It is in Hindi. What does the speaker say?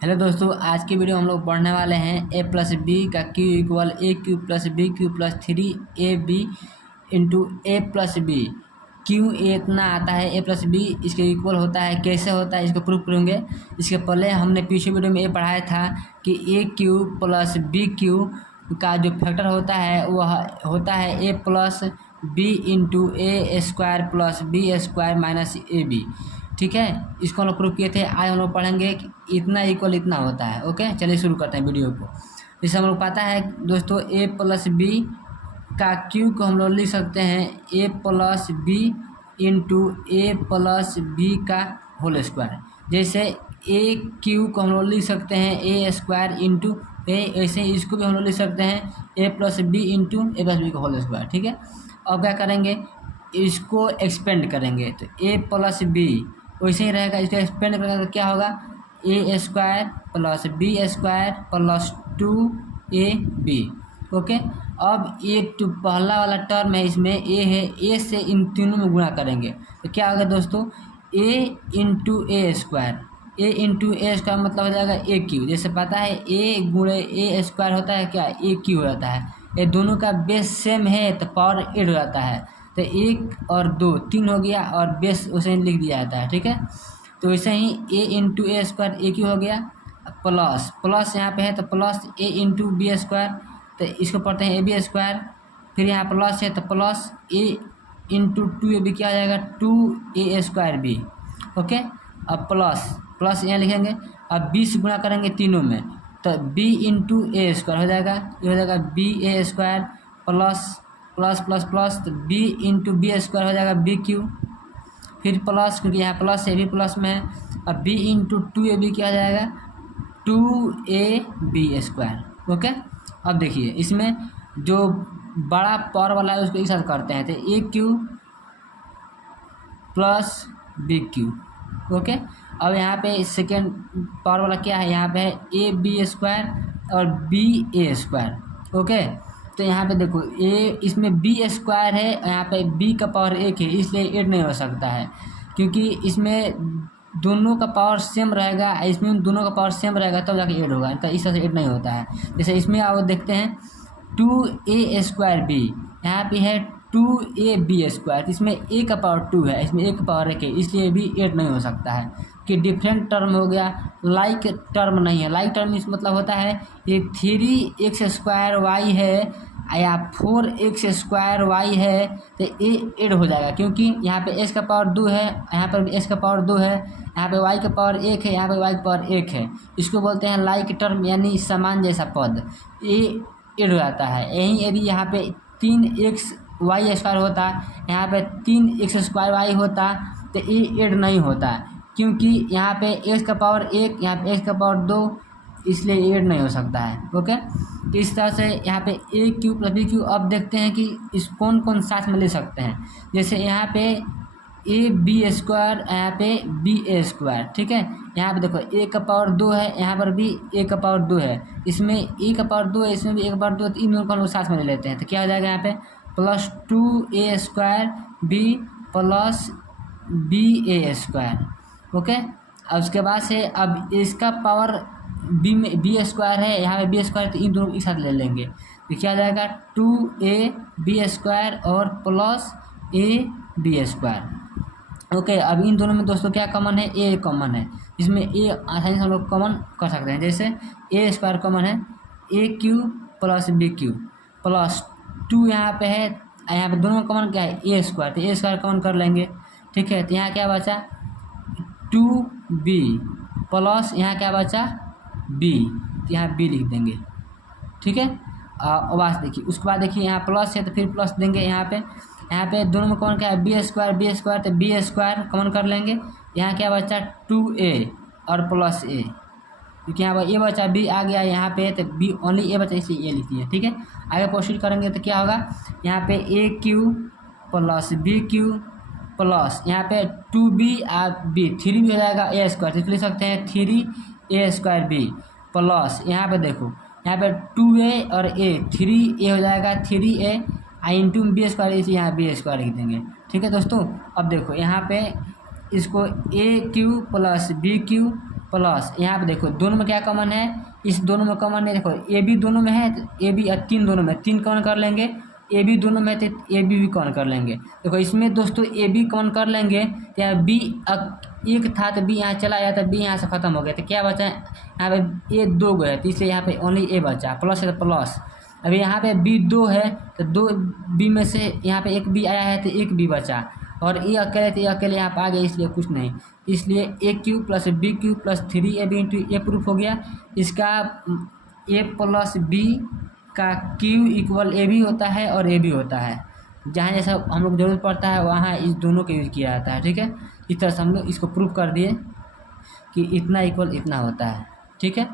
हेलो दोस्तों, आज की वीडियो हम लोग पढ़ने वाले हैं ए प्लस बी का cube equal A cube plus B cube plus 3ab into A plus B. Cube A इतना आता है, ए प्लस बी इसके इक्वल होता है। कैसे होता है इसको प्रूफ करेंगे। इसके पहले हमने पिछले वीडियो में ये पढ़ाया था कि a cube plus B cube का जो फैक्टर होता है वह होता है ए plus b into a square plus b square minus a b. ठीक है, इसको हम लोग प्रूफ किए थे। आज हम लोग पढ़ेंगे कि इतना इक्वल इतना होता है। ओके, चलिए शुरू करते हैं वीडियो को। जैसे हम लोग पता है दोस्तों, ए प्लस बी का क्यू को हम लोग लिख सकते हैं A plus b into A plus B का होल स्क्वायर। जैसे ए क्यू को हम लोग लिख सकते हैं ए स्क्वायर इंटू ए, ऐसे इसको भी हम लोग लिख सकते हैं A plus b into A plus B का होल स्क्वायर। ठीक है, अब क्या करेंगे, इसको एक्सपेंड करेंगे तो ए प्लस बी वैसे ही रहेगा। इसको एक्सपेंड करेंगे तो क्या होगा, a square plus b square plus 2ab। Okay, अब ये जो पहला वाला टर्म है इसमें ए है, ए से इन तीनों में गुणा करेंगे तो क्या होगा दोस्तों, ए into a square. A into a square मतलब हो जाएगा ए क्यू। जैसे पता है ए गुणे ए स्क्वायर होता है क्या, ए क्यू हो जाता है। ये दोनों का बेस सेम है तो पावर 8 हो जाता है। तो 1 और 2 3 हो गया और बेस उसे लिख दिया जाता है। ठीक है, तो वैसे ही ए into a square A Q हो गया, प्लस प्लस यहाँ पे है तो प्लस ए इंटू बी स्क्वायर, तो इसको पढ़ते हैं ए बी स्क्वायर। फिर यहाँ प्लस है तो प्लस ए इंटू 2ab क्या हो जाएगा, 2a स्क्वायर बी। ओके, अब प्लस प्लस यहाँ लिखेंगे। अब 20 गुणा करेंगे तीनों में तो b इंटू ए स्क्वायर हो जाएगा, ये हो जाएगा b a square plus plus plus plus तो b इंटू बी स्क्वायर हो जाएगा बी क्यू। फिर प्लस, क्योंकि यहाँ प्लस ए भी प्लस में है। अब b इंटू 2ab क्या हो जाएगा, 2ab स्क्वायर। ओके, अब देखिए इसमें जो बड़ा पावर वाला है उसको एक साथ करते हैं तो a cube plus B cube. Okay, अब यहाँ पे सेकेंड पावर वाला क्या है, यहाँ पे है ए बी स्क्वायर और बी ए स्क्वायर। ओके, तो यहाँ पे देखो ए इसमें बी स्क्वायर है, यहाँ पे बी का पावर 1 है, इसलिए 8 नहीं हो सकता है। क्योंकि इसमें दोनों का पावर सेम रहेगा, इसमें दोनों का पावर सेम रहेगा तब जाके 8 होगा, तो इस तरह से 8 नहीं होता है। जैसे इसमें आप देखते हैं 2a स्क्वायर बी, यहाँ पे है 2ab स्क्वायर, इसमें a का पावर 2 है, इसमें a का पावर 1 है, इसलिए भी 8 नहीं हो सकता है कि डिफरेंट टर्म हो गया, लाइक टर्म नहीं है। लाइक टर्म इस मतलब होता है ये 3x स्क्वायर वाई है या 4x स्क्वायर वाई है तो ये 8 हो जाएगा। क्योंकि यहाँ पे x का पावर 2 है, यहाँ पर भी x का पावर 2 है, यहाँ पे y का पावर 1 है, यहाँ पे y का पावर 1 है। इसको बोलते हैं लाइक टर्म, यानी समान जैसा पद, ये 8 हो जाता है। यहीं यदि यहाँ पे 3x वाई स्क्वायर होता, यहाँ पे 3x स्क्वायर वाई होता तो ये 8 नहीं होता। क्योंकि यहाँ पे x का पावर 1, यहाँ पे x का पावर 2, इसलिए 8 नहीं हो सकता है। ओके, तो इस तरह से यहाँ पे a cube plus B Q. अब देखते हैं कि इस कौन कौन साथ में ले सकते हैं। जैसे यहाँ पे ए बी स्क्वायर, यहाँ पे बी ए स्क्वायर। ठीक है, यहाँ पे देखो ए का पावर 2 है, यहाँ पर भी ए का पावर 2 है, इसमें ए का पावर 2 है, इसमें भी ए का पावर 2 है, तो इन दोनों को हम लोग साथ में ले लेते हैं तो क्या हो जाएगा, यहाँ पे plus 2a square b plus b a square. Okay, अब उसके बाद से अब इसका पावर बी में बी स्क्वायर है, यहाँ पे बी स्क्वायर, तो इन दोनों को एक साथ ले लेंगे तो क्या आ जाएगा 2ab स्क्वायर और plus A B square. Okay, अब इन दोनों में दोस्तों क्या कॉमन है, ए कॉमन है, इसमें ए आसानी से हम लोग कॉमन कर सकते हैं। जैसे ए स्क्वायर कॉमन है, a cube plus B cube plus 2 यहाँ पे है, यहाँ पे दोनों कॉमन क्या है, ए स्क्वायर, तो ए स्क्वायर कॉमन कर लेंगे। ठीक है, तो यहाँ क्या बचा 2b प्लस यहाँ क्या बचा b, तो यहाँ b लिख देंगे। ठीक है, आवाज़ देखिए, उसके बाद देखिए यहाँ प्लस है तो फिर प्लस देंगे। यहाँ पे दोनों में कौन क्या है, बी स्क्वायर तो बी स्क्वायर कॉमन कर लेंगे। यहाँ क्या बचा 2a और प्लस a, क्योंकि यहाँ पर ए बचा, बी आ गया यहाँ पे तो बी ओनली ए बचा, इसलिए ए लिख दिया। ठीक है, आगे प्रोसीड करेंगे तो क्या होगा, यहाँ पे a cube plus B cube plus यहाँ पे 2b और b, 3b हो जाएगा ए स्क्वायर, तो लिख सकते हैं 3a स्क्वायर बी प्लस यहाँ पे देखो यहाँ पे 2a और a, 3a हो जाएगा 3a इंटू बी स्क्वायर, इसे यहाँ बी स्क्वायर लिख देंगे। ठीक है दोस्तों, अब देखो यहाँ पे इसको a cube plus B cube plus यहाँ पे देखो दोनों में क्या कॉमन है, इस दोनों में कॉमन है, देखो ए बी दोनों में है, ए बी 3 दोनों में 3 कॉमन कर लेंगे, ए बी दोनों में तो ए बी भी कॉमन कर लेंगे। देखो इसमें दोस्तों ए बी कॉमन कर लेंगे तो यहाँ बी एक था तो बी यहाँ चला गया तो बी यहाँ से खत्म हो गया, तो क्या बचा है यहाँ पे ए 2 गए, तो इसलिए यहाँ पे ओनली ए बचा, प्लस है तो प्लस। अभी यहाँ पे बी 2 है तो 2 बी में से यहाँ पे एक बी आया है तो एक बी बचा, और ए अकेले तो ये अकेले यहाँ पे आ गया, इसलिए कुछ नहीं, इसलिए a cube plus b cube plus 3ab into a proof हो गया। इसका ए प्लस बी का क्यू इक्वल ए भी होता है और ए भी होता है, जहाँ जैसा हम लोग जरूरत पड़ता है वहाँ इस दोनों का यूज़ किया जाता है। ठीक है, इस तरह से हम लोग इसको प्रूफ कर दिए कि इतना इक्वल इतना होता है। ठीक है।